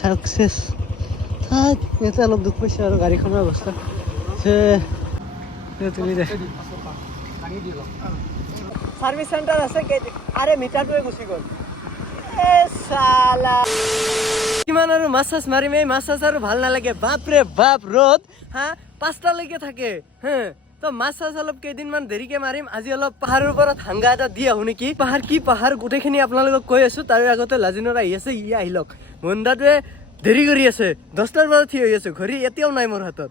সাকসেছ ইয়াতে অলপ দুখ পাইছে আৰু গাড়ীখনৰ অৱস্থা তুমি দে সাৰ্ভিস সেন্টাৰ আছে আৰে মিটাৰটোৱে গুচি গ'ল এ সালা কিমান আৰু মাছ চাছ মাৰিম এই মাছ চাছ আৰু ভাল নালাগে বাপৰে বাপ ৰ'দ হা 5টালৈকে থাকে হ্যাঁ তো মাছ চাছ অলপ কেইদিনমান দেৰিকে মাৰিম আজি অলপ পাহাৰৰ ওপৰত হাংগা এটা দি আহো নেকি পাহাৰ কি পাহাৰ গোটেইখিনি আপোনালোকক কৈ আছো তাৰ আগতে লাজিনৰ আহি আছে ই আহি লওক মন্দাটোৱে দেৰি কৰি আছে 10টাৰ বজাত থিয় হৈ আছে ঘড়ী এতিয়াও নাই মোৰ হাতত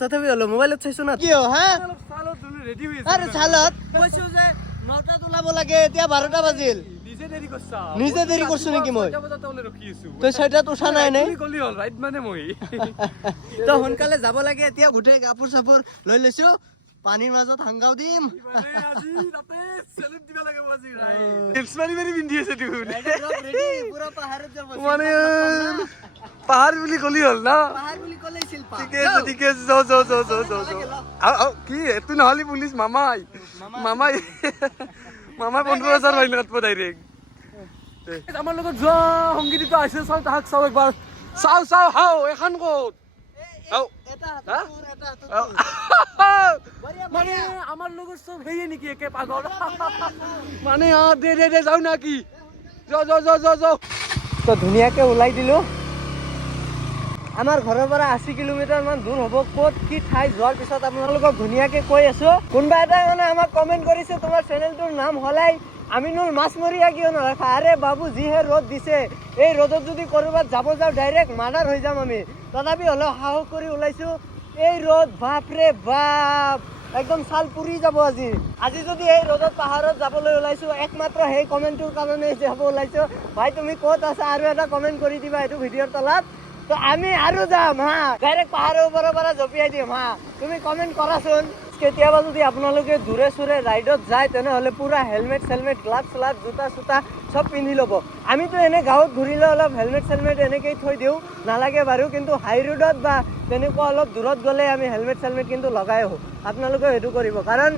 তথাপি হলো মোবাইলত চাইছো না কিয় হা চালত তুমি ৰেডি হৈ আছে আৰে চালত কৈছো যে 9টাত ওলাব লাগে এতিয়া 12টা বাজিল নিজে দেৰি কৰছো নেকি মই তই 6টাত উঠা নাই নে তো সোনকালে যাব লাগে এতিয়া গোটেই কাপোৰ চাপোৰ লৈ লৈছো পানীৰ মাজত হাংগাও দিম পাহাৰ বুলি কলি হ'ল না ঠিকে আছে কি এইটো নহলি পুলিচ মামাই 15,000 মাইল কাটব ডাইৰেক্ট আমাৰ লগত যোৱা সংগীত আছে চাওঁ তাহাক চাওঁ একবাৰ চাওঁ হাও এখন ক'ত মানে আমার লোক সব হেয়ে নাকি একে পাগল মানে দে যাও নাকি যাও তো ধুনীয়াকে ওলাই দিলো আমাৰ ঘৰৰ পৰা 80 কিলোমিটাৰ মান দূৰ হ'ব ক'ত কি ঠাই যোৱাৰ পিছত আপোনালোকক ধুনীয়াকে কৈ আছো কোনবা এটা মানে আমাক কমেন্ট কৰিছে তোমাৰ চেনেলটোৰ নাম হলাই আমিনুল মাছমৰীয়া কিয় নৰাখা আৰে বাবু যিহে ৰ'দ দিছে এই ৰ'দত যদি কৰবাত যাব যাও ডাইৰেক্ট মাৰ্ডাৰ হৈ যাম আমি তথাপি হলেও সাহস কৰি ওলাইছো এই ৰ'দ বাপৰে বাপ একদম ছাল পুৰি যাব আজি যদি এই ৰ'দত পাহাৰত যাবলৈ ওলাইছো একমাত্ৰ সেই কমেন্টৰ কাৰণে যাব ওলাইছো ভাই তুমি ক'ত আছা আৰু এটা কমেন্ট কৰি দিবা এইটো ভিডিঅ'ৰ তলত তো আমি আৰু যাম হা ডাইৰেক্ট পাহাৰৰ ওপৰৰ পৰা জঁপিয়াই দিম হা তুমি কমেন্ট কৰাচোন কেতিয়াবা যদি আপোনালোকে দূৰে চুৰে ৰাইডত যায় তেনেহ'লে পুৰা হেলমেট চেলমেট গ্লাভ স্লাভ জোতা চোতা চব পিন্ধি ল'ব আমিতো এনে গাঁৱত ঘূৰিলে অলপ হেলমেট চেলমেট এনেকেই থৈ দিওঁ নালাগে বাৰু কিন্তু হাই ৰোডত বা তেনেকুৱা অলপ দূৰত গ'লে আমি হেলমেট চেলমেট কিন্তু লগাই আহোঁ আপোনালোকে সেইটো কৰিব কাৰণ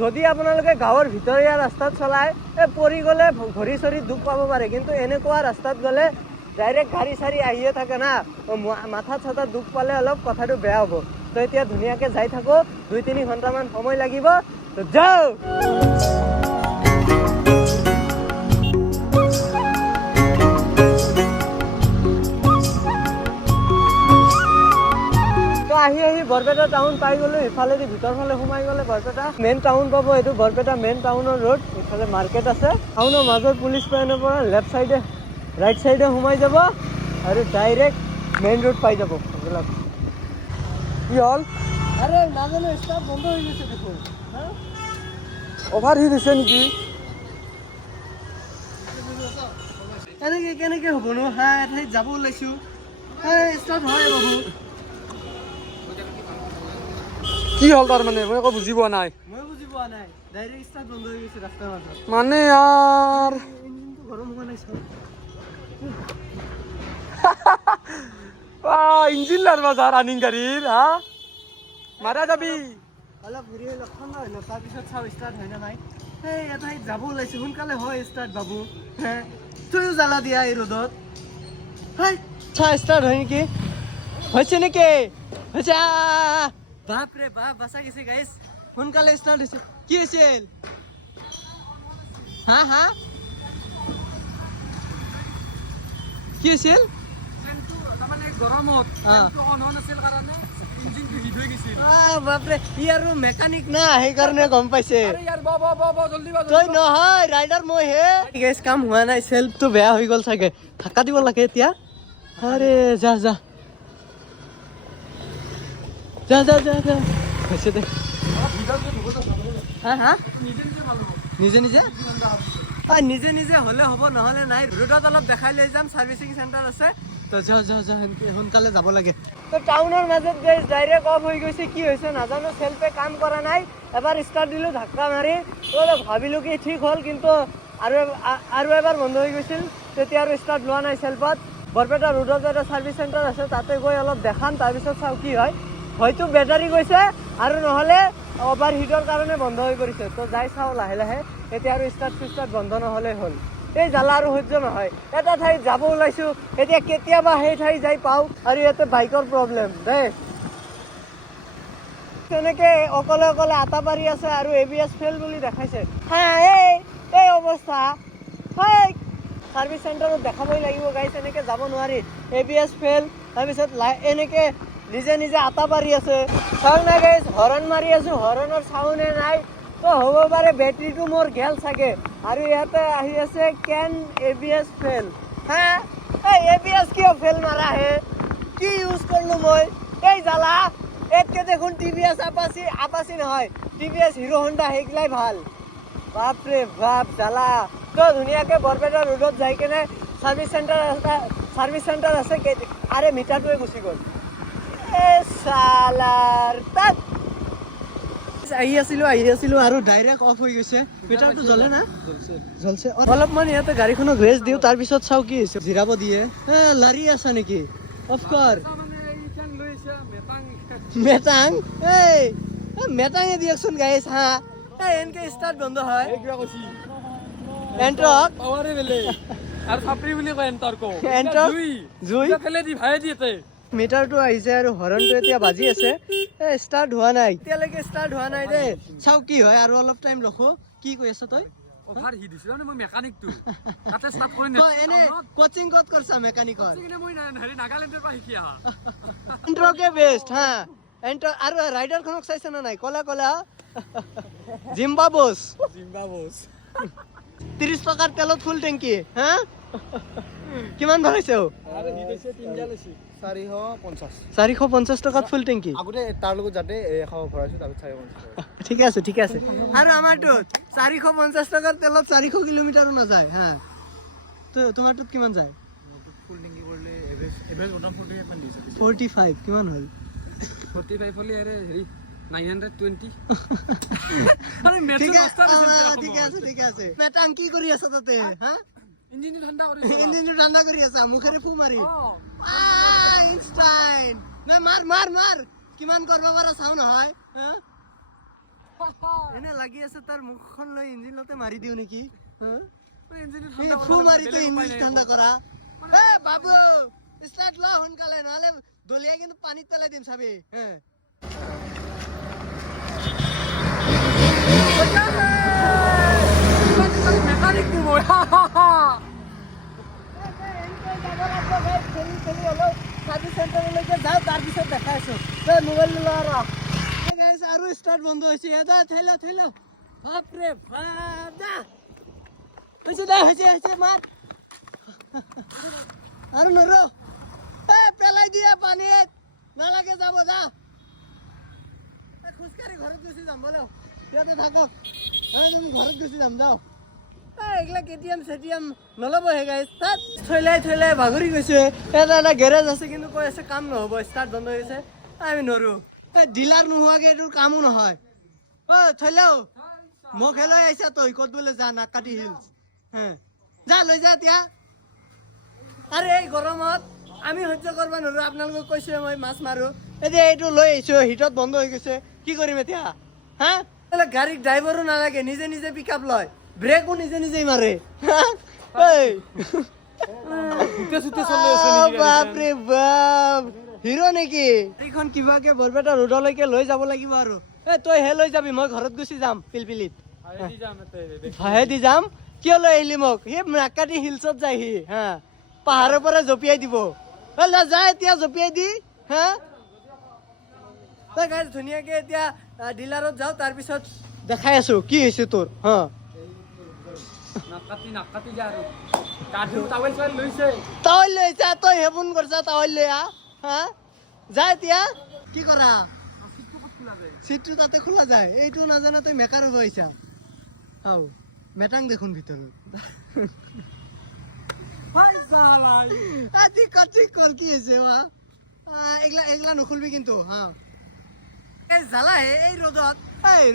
যদি আপোনালোকে গাঁৱৰ ভিতৰীয়া ৰাস্তাত চলায় পৰি গ'লে ভৰি চৰি দুখ পাব পাৰে কিন্তু এনেকুৱা ৰাস্তাত গ'লে ডাইৰেক্ট গাড়ী চাৰি আহিয়ে থাকে না মাথাত চাথাত দুখ পালে অলপ কথাটো বেয়া হ'ব তো এতিয়া ধুনীয়াকে যাই থাকো 2-3 ঘণ্টামান সময় লাগিব তো যাও তো আহি বৰপেটা টাউন পাই গ'লো ইফালেদি ভিতৰ ফালে সোমাই গ'লে বৰপেটা মেইন টাউন পাব এইটো বৰপেটা মেইন টাউনৰ ৰোড ইফালে মাৰ্কেট আছে টাউনৰ মাজৰ পুলিচ পইণ্টৰ পৰা লেফ্ট চাইডে ৰাইট চাইডে সোমাই যাব আৰু ডাইৰেক্ট মেইন ৰোড পাই যাব এইবিলাক কি হ'ল আৰে নাজানো স্টাফ বন্ধ হৈ গৈছে দেখোন অভাৰ হিট হৈছে নেকি কেনেকে হ'ব নো হা এঠাইত যাব ওলাইছো স্টাফ হয় বাবু কি হ'ল তাৰ মানে মই একো বুজি পোৱা নাই ডাইৰেক্ট স্টাফ বন্ধ হৈ গৈছে ৰাস্তাৰ মাজত মানে ইয়াৰ ইঞ্জিনটো গৰম হোৱা নাই চাওঁ ইঞ্জিন লাৰবা যা ৰানিং গাড়ীৰ হা মাৰা যাবি অলপ ঘূৰি লক্ষণ হৈ লওক তাৰপিছত চাওঁ ষ্টাৰ্ট হয় নে নাই এই এঠাইত যাব ওলাইছো সোনকালে হয় ষ্টাৰ্ট বাবু তইও জ্বালা দিয়া এই ৰ'দত চা ষ্টাৰ্ট হয় নেকি হৈছে নেকি হৈছে বাপৰে বাপ বাচা গৈছে গাইছ সোনকালে ষ্টাৰ্ট হৈছে কি হৈছিল হা কি হৈছিল গৰমত অন আছিল কাৰণে ইঞ্জিনটো হিট হৈ গৈছিল বাপৰে ই আৰু মেকানিক না সেইকাৰণে গম পাইছে জলদি তই নহয় ৰাইডাৰ মই হে গাইছ কাম হোৱা নাই চেল্ফটো বেয়া হৈ গ'ল চাগে ঢাকা দিব লাগে এতিয়া আৰে যা হৈছে দে হা নিজে নিজে হ'লে হ'ব নহ'লে নাই ৰোডত অলপ দেখাই লৈ যাম চাৰ্ভিচিং চেণ্টাৰ আছে তো যা সোনকালে যাব লাগে তো টাউনৰ মাজত গাইছ ডাইৰেক্ট অফ হৈ গৈছে কি হৈছে নাজানো চেল্ফে কাম কৰা নাই এবাৰ ষ্টাৰ্ট দিলোঁ ধাক্কা মাৰি তো ভাবিলোঁ কি ঠিক হ'ল কিন্তু আৰু এবাৰ বন্ধ হৈ গৈছিল তেতিয়া আৰু ষ্টাৰ্ট লোৱা নাই চেল্ফত বৰপেটা ৰোডত এটা চাৰ্ভিচ চেণ্টাৰ আছে তাতে গৈ অলপ দেখাম তাৰপিছত চাওঁ কি হয় হয়তো বেটাৰী গৈছে আৰু নহ'লে অভাৰ হিটৰ কাৰণে বন্ধ হৈ পৰিছে তো যাই চাওঁ লাহে এতিয়া আৰু ষ্টাৰ্ট বন্ধ নহ'লে হ'ল এই জ্বালা আৰু সহ্য নহয়। এটা ঠাইত যাব ওলাইছো, এতিয়া কেতিয়াবা সেই ঠাই যাই পাওঁ আৰু ইয়াতে বাইকৰ প্ৰব্লেম দেই। তেনেকে অকলে অকলে আটা পাৰি আছে আৰু ABS ফেল বুলি দেখাইছে। হা এই অৱস্থা চাৰ্ভিচ চেণ্টাৰত দেখাবই লাগিব গাইছ, এনেকে যাব নোৱাৰি। ABS ফেল, তাৰপিছত এনেকে নিজে নিজে আটা পাৰি আছে। চাওক না গাইছ, হৰণ মাৰি আছো, হৰণৰ চাউনে নাই, তো হ'ব পাৰে বেটাৰীটো মোৰ গেল চাগে। আৰু ইয়াতে আহি আছে কেন ABS ফেল। হা এই ABS কিয় ফেল মাৰা হে? কি ইউজ কৰিলো মই? এই জ্বালা, এতকে দেখোন TVS আপাচি নহয়, TVS হিৰো হণ্ডা সেইগিলাই ভাল। বাপৰে বাপ জ্বালা। তো ধুনীয়াকে বৰপেটা ৰোডত যাই কেনে চাৰ্ভিচ চেণ্টাৰ আছে আৰে মিটাৰটোৱে গুচি গ'ল। চালাৰ তাত আহি আছিলো আৰু ডাইৰেক্ট অফ হৈ গৈছে। মিটাৰটো জ্বলে না? জ্বলছে। অলপমান ইয়াতে গাড়ীখনক ৰেষ্ট দিওঁ, তাৰপিছত চাওঁ কি হৈছে। জিৰাব দিয়ে। লাৰি আছা নেকি? অফ কৰ। মেটাং মেটাঙে দিয়কচোন গাইছ। হা এনকে ষ্টাৰ্ট বন্ধ হয় এণ্ট্ৰক পাৱাৰে বেলেগ আৰু চাপৰি বুলি কয় এণ্টৰকো। এণ্ট্ৰক জুই ফেলে দি ভাই দিয়েতে। মিটাৰটো আহিছে আৰু হৰণটো এতিয়া বাজি আছে। ষ্টাৰ্ট হোৱা নাই এতিয়ালৈকে, ষ্টাৰ্ট হোৱা নাই দেই। চাওঁ কি হয়, আৰু অলপ টাইম ৰখো। কি কৈ আছ তই? অভাৰ হিট দিছিল মানে মই মেকানিকটো তাতে ষ্টাৰ্ট কৰি এনে কোচিং ক'ত কৰিছা মেকানিকৰ? মই হেৰি নাগালেণ্ডৰ পৰা শিকি আহা। এণ্ট্ৰকে বেষ্ট। হা এণ্ট্ৰক আৰু ৰাইডাৰখনক চাইছে নে নাই? কলা জিম্বাবছ 30 টকাৰ তেলত ফুল টেংকি। হা কিমান ভৰাইছে? 450 টকাত ফুল টেংকি। আগতে তাৰ লগত যাতে খাব ভৰাইছো, তাৰপিছত 450। ঠিকে আছে। আৰু আমাৰটোত 450 টকাৰ তেলত 400 কিলোমিটাৰো নাযায়। হা তো তোমাৰটোত কিমান যায়? ফুল টেংকি কৰিলে এভাৰেজ ওটা ফুল টেংকি এখন দিছে। 45 কিমান হ'ল? 45 হলি আৰে হেৰি 920। ঠিক আছে। মেটাং কি কৰি আছা তাতে? হা ইঞ্জিনটো ঠাণ্ডা কৰি ইঞ্জিনটো ঠাণ্ডা কৰি আছা, মুখেৰে ফু মাৰি। ইনষ্টাইন মাৰ কিমান কৰিব পাৰা চাও নহয়। এনে লাগি আছে তাৰ মুখখন লৈ ইঞ্জিনতে মাৰি দিও নেকি? ফু মাৰি তই ইঞ্জিন ঠাণ্ডা কৰা। বাবু ষ্টাৰ্ট ল সোনকালে, নহলে দলিয়াই কিন্তু পানীত পেলাই দিম চাবি। মেকানিক দিব। তাৰপিছত দেখাইছো মোবাইল আৰু ষ্টাৰ্ট বন্ধ হৈছে। থৈল বাপৰে হৈছে মাৰ আৰু নৰ পেলাই দিয়ে পানীত, নালাগে যাব যা। খোজকাঢ়ি ঘৰত গুচি যাম বলো, ইয়াতে থাকক। তুমি ঘৰত গুচি যাম যাও। এইগিলা KTM চেটিএম নল'বহে গাইছ। তাত থৈলাই ভাগৰি গৈছে। এটা গেৰেজ আছে, কিন্তু কৈ আছে কাম নহ'ব, ষ্টাৰ্ট বন্ধ হৈ গৈছে। আমি নৰো, ডিলাৰ নোহোৱাকে এইটোৰ কামো নহয়। থৈলাও মোক লৈ আহিছা তই ক'ত বোলে যা নাকাটি হিলছ। যা লৈ যা এতিয়া। আৰে এই গৰমত আমি সহ্য কৰিব নোৱাৰো। আপোনালোকক কৈছো মই মাছ মাৰো, এতিয়া এইটো লৈ আহিছো, হিটত বন্ধ হৈ গৈছে। কি কৰিম এতিয়া? হা গাড়ীত ড্ৰাইভাৰো নালাগে, নিজে পিক আপ লয়, ব্ৰেকো নিজে মাৰে। বাপৰে বাপ, হিৰো নেকি? এইখন কিবাকে বৰপেটা ৰোডলৈকে লৈ যাব লাগিব। আৰু তই হে লৈ যাবি, মই ঘৰত গুচি যাম পিলপিলিত। ভাহে দি যাম। কিয় লৈ আহিলি মোক? সি নাকাটি হিলছত যায় সি। হা পাহাৰৰ পৰা জঁপিয়াই দিব। যা এতিয়া জঁপিয়াই দি। হা ধুনীয়াকে এতিয়া ডিলাৰত যাওঁ, তাৰপিছত দেখাই আছো কি হৈছে তোৰ। নাকাটি যা আৰু টাৱেল লৈছে। টাৱেল লৈছা তই, হেবুন কৰিছা টাৱেল লৈ আহ। হা যা এতিয়া। কি কৰা? চিটটো তাতে খোলা যায়। এইটো নাজানা তই মেকাৰ হ'ব আহিছা। মেটাং দেখোন ভিতৰত। ঠিক কল কি হৈছে এগলা নখুলবি কিন্তু। হা জ্বালাহে এই ৰ'দত।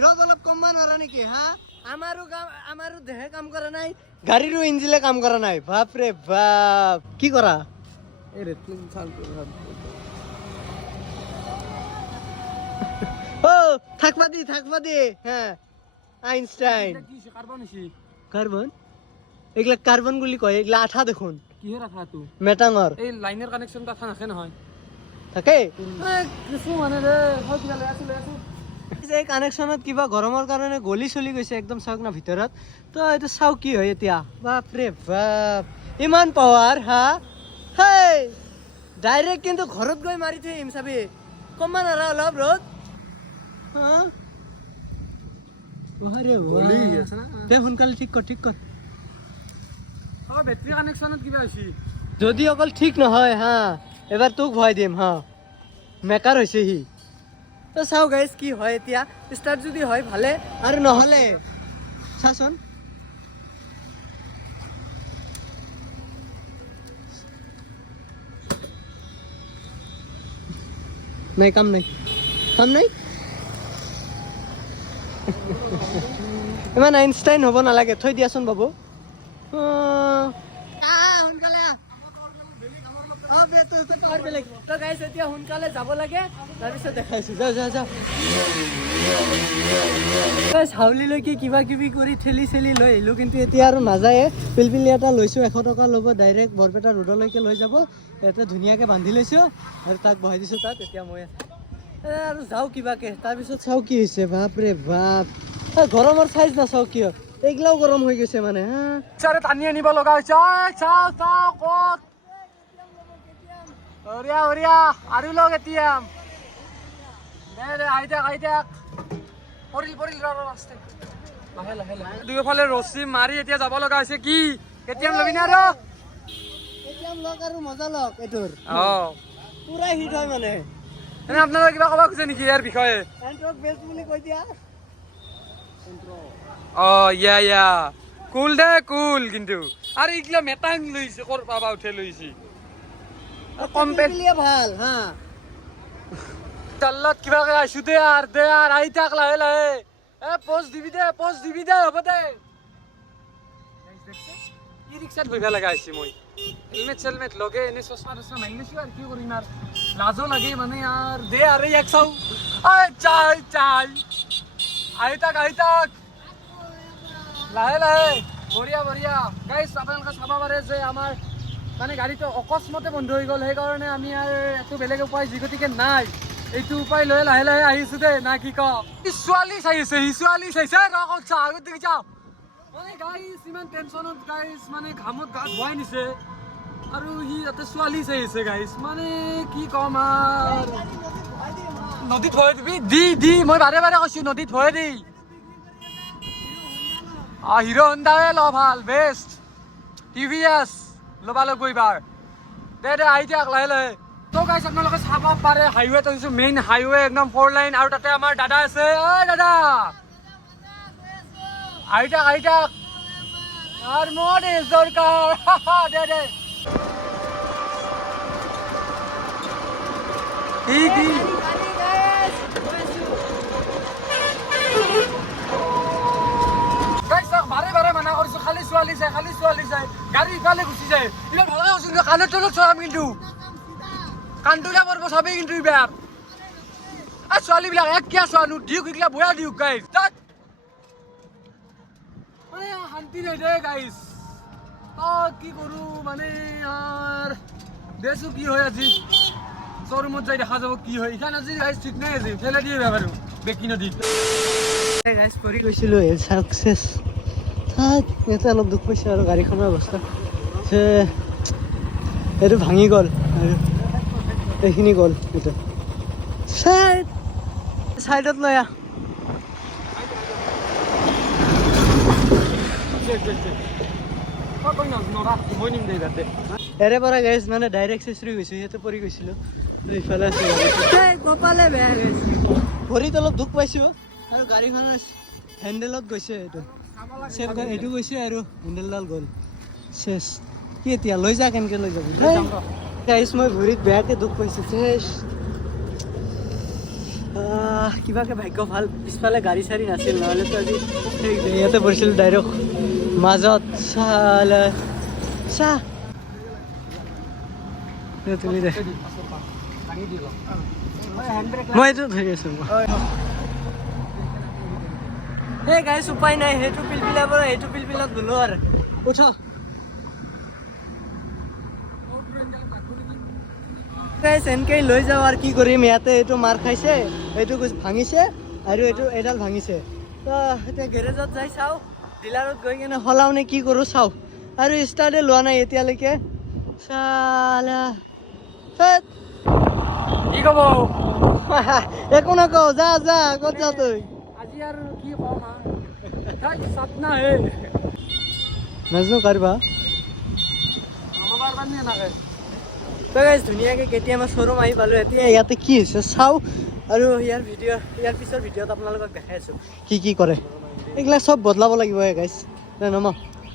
ৰ'দ অলপ কমবা নোৱাৰা নেকি? হা আমাৰো দেহে কাম কৰা নাই, গাড়ীৰো ইঞ্জিনে কাম কৰা নাই। বাপৰে বাপ, কি কৰা? থাকবা দি। হ্যাঁ আইনস্টাইন কাৰ্বন এইগিলা কাৰ্বন বুলি কয় এইগিলা আঠা দেখোন কিহৰ আঠাটো মেটাঙৰ এই লাইনৰ কানেকশ্যনটো আঠা নাখে নহয় থাকে কিছু মানে ৰে হয় কিবা লৈ আছো এই কানেকশ্যনত কিবা গৰমৰ কাৰণে গলি চলি গৈছে একদম চাওক না ভিতৰত তো এইটো চাওক কি হয় এতিয়া বাপৰে বাপ ইমান পাৱাৰ হা হেই ডাইৰেক্ট কিন্তু ঘৰত গৈ মাৰি থৈ আহিম চাবি কমা নাৰা অলপ ৰ'দ হা ওহাৰে গলি আছে না দে সোনকালে ঠিক কৰ বেটাৰী কানেকশ্যনত কিবা হৈছে যদি অকল ঠিক নহয় হা এবাৰ তোক ভয় দিম হা মেকাৰ হৈছে সি তো চাও গাইজ কি হয় এতিয়া ষ্টাৰ্ট যদি হয় ভালে আৰু নহ'লে চাচোন নাই কাম নাই ইমান আইনষ্টাইন হ'ব নালাগে থৈ দিয়াচোন বাবু এতিয়া সোনকালে যাব লাগে তাৰপিছত দেখাইছো যাও হাউলিলৈকে কিবা কিবি কৰি ঠেলি চেলি লৈ আহিলোঁ কিন্তু এতিয়া আৰু নাযায়ে পিলপিলি এটা লৈছোঁ 100 টকা ল'ব ডাইৰেক্ট বৰপেটা ৰোডলৈকে লৈ যাব এটা ধুনীয়াকৈ বান্ধি লৈছোঁ আৰু তাক বহাই দিছোঁ তাত এতিয়া মই আৰু যাওঁ কিবাকে তাৰপিছত চাওঁ কি হৈছে বাপৰে বাপ গৰমৰ চাইজ নাচাওঁ কিয় এইগিলাও গৰম হৈ গৈছে মানে হা চাৰে টানি আনিব লগা হৈছে চাও ক'ত অৰিয়া আৰু লগ এতিয়াম দে আইতাক পৰিল ৰাস্তাত লাহে দুয়োফালে ৰছী মাৰি এতিয়া যাব লগা হৈছে কি কেতিয়াম ল'বি না আৰু এতিয়াম লগ আৰু মজা লগ এইটোৰ পুৰা হিট হয় মানে এনে আপোনালোকে কিবা ক'ব খুজিছে নেকি ইয়াৰ বিষয়ে এণ্ট্ৰক বেষ্ট বুলি কৈ দিয়া ইয়া কুল দে কুল কিন্তু আৰু এইগিলা মেটাং লৈছে ক'ৰ পাবা উঠে লৈছে ভাল হা তলত কিবা আইছো দে আহি থাক লাহে পোষ্ট দিবি দে হ'ব দে ই ৰিক্সাত বহিব লগা হৈছে মই হেলমেট লগে এনে চশমা মাৰি লৈছো আৰু কি কৰিম আৰু লাজো লাগে মানে আৰু দে আৰু ইয়াক চাওঁ চাই আহি থাক লাহে বঢ়িয়া গাইছ আপোনালোকে চাব পাৰে যে আমাৰ মানে গাড়ীটো অকস্মাতে বন্ধ হৈ গ'ল সেইকাৰণে আমি আৰু একো বেলেগ উপায় যি গতিকে নাই এইটো উপায় লৈ লাহে আহিছো দে না কি ছোৱালী চাইছে আগত দেখি যাওঁ মানে গাইছ ইমান টেনশ্যনত গাইছ মানে ঘামত গা ধুৱাই নিছে আৰু সি ইয়াতে ছোৱালী চাইছে গাইছ মানে কি ক'ম আৰু নদীত ভৰাই দিবি দি মই বাৰে কৈছো নদীত ভৰাই দি হিৰো হণ্ডাই ল ভাল বেষ্ট টিভিএছ ল'বা লাগব এইবাৰ দে আহি থাক লাহে তো গাইছ আপোনালোকে চাব পাৰে হাইৱেত আহিছোঁ মেইন হাইৱে একদম 4 লাইন আৰু তাতে আমাৰ দাদা আছে দাদা আহি থাক আৰ মোৰ ইজ দৰকাৰ দে দি বাৰে মানা কৰিছো খালি ছোৱালী চাই গাড়ী ইফালে গুচি যায় ইমান ভালকে কৈছো কিন্তু কাণৰ তলত চলাম কিন্তু কাণটোলে পৰব চাবি কিন্তু এইবাৰ ছোৱালীবিলাক এক কিয় চোৱানো দিওক এইগিলা বয়া দিওক গাইছ মানে শান্তি নাই দে গাইছ কি কৰো মানে দেছো কি হয় আজি শ্বৰুমত যাই দেখা যাব কি হয় ইখান আজি গাইছ ঠিক নাই আজি ফেলে দিয়ে বাৰু বেকি নদীত গাইছ পৰি গৈছিলোঁ চাকচেছ ইয়াতে অলপ দুখ পাইছে আৰু গাড়ীখনৰ অৱস্থা এইটো ভাঙি গ'ল আৰু এইখিনি গ'ল এইটো চাইডত লৈ আহ এৰে পৰা গাইছ মানে ডাইৰেক্ট চেচৰি গৈছোঁ সিহঁতে পৰি গৈছিলোঁ ইফালে কপালে বেয়া গৈছে ভৰিত অলপ দুখ পাইছোঁ আৰু গাড়ীখনৰ হেণ্ডেলত গৈছে এইটো এইটো গৈছে আৰু হেণ্ডেলডাল গ'ল চেচ কি এতিয়া লৈ যা কেনেকৈ লৈ যাবি গাইছ মই ভৰিত বেয়াকৈ দুখ পাইছোঁ চেচ কিবাকে ভাগ্য ভাল পিছফালে গাড়ী চাড়ী নাছিল নহ'লেতো আজি ইয়াতে পৰিছিলোঁ ডাইৰেক্ট মাজত চাহ তুলি দে মই এইটো ধৰি আছোঁ সেই গাইছ উপায় নাই সেইটো পিলপিলাৰ পৰা সেইটো পিলপিলাত গ'লো আৰু উঠ গাইছ এনেকৈ লৈ যাওঁ আৰু কি কৰিম ইয়াতে এইটো মাৰ খাইছে এইটো ভাঙিছে আৰু এইটো এডাল ভাঙিছে তো এতিয়া গেৰেজত যাই চাওঁ ডিলাৰত গৈ কিনে সলাওঁ নে কি কৰোঁ চাওঁ আৰু ষ্টাৰ্টে লোৱা নাই এতিয়ালৈকে চালা হেৎ। কি ক'ব একো নকওঁ যা যা ক'ত যা তই আজি আৰু কি ক'ম চাপনা হে নাজানো কাৰবা আমাৰ পানী নাকে তো গাইছ ধুনীয়াকৈ কেতিয়াবা শ্ব'ৰুম আহি পালোঁ এতিয়া ইয়াতে কি হৈছে চাওঁ আৰু ইয়াৰ পিছৰ ভিডিঅ'ত আপোনালোকক দেখাই আছোঁ কি কৰে এইবিলাক চব বদলাব লাগিব গাইছ নমা